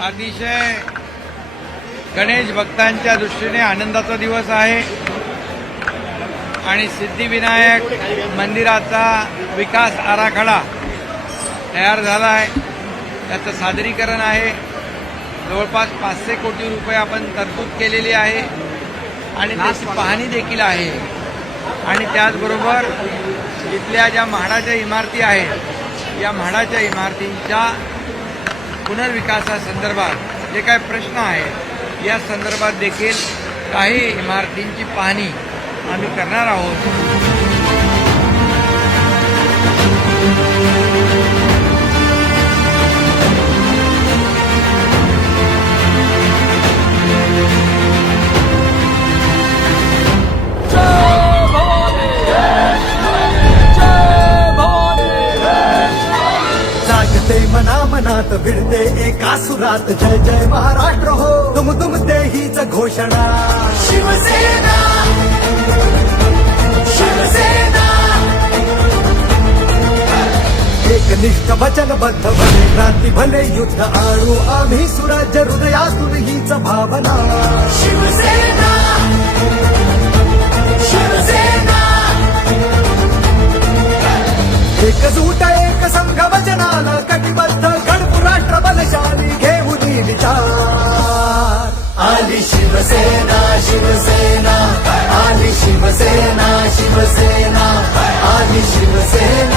अतिशय गणेश भक्तांच्या दृष्टीने आनंदाचा दिवस आहे. आणि सिद्धिविनायक मंदिराचा विकास आराखडा तयार झाला आहे. त्याचं सादरीकरण आहे. जवळपास पाचशे कोटी रुपये आपण तरतूद केलेली आहे. आणि त्याची पाहणी देखील आहे. आणि त्याचबरोबर इथल्या ज्या म्हाडाच्या इमारती आहेत या म्हाडाच्या इमारतींच्या पुनर्विकासासंदर्भात जे काही प्रश्न आहेत या संदर्भात देखील काही इमारतींची पाहणी आम्ही करणार आहोत. जागते मना मनात भिडते एका सुरात. जय जय महाराष्ट्र हो. तुम तुम ते हीच घोषणा. शिवसेना शिवसेना. एकनिष्ठ वचनबद्ध भले क्रांती भले युद्ध आणू आम्ही सुराज्य हृदयातून हीच भावना. शिवसेना शिवसेना. एकजूट గవజనాల కటిబద్ధ గడుపు రాష్ట్ర బలశాలి ఘేవుని విచార్. ఆలి శివసేన శివసేన ఆలి శివసేన శివసేన ఆలి శివసేన.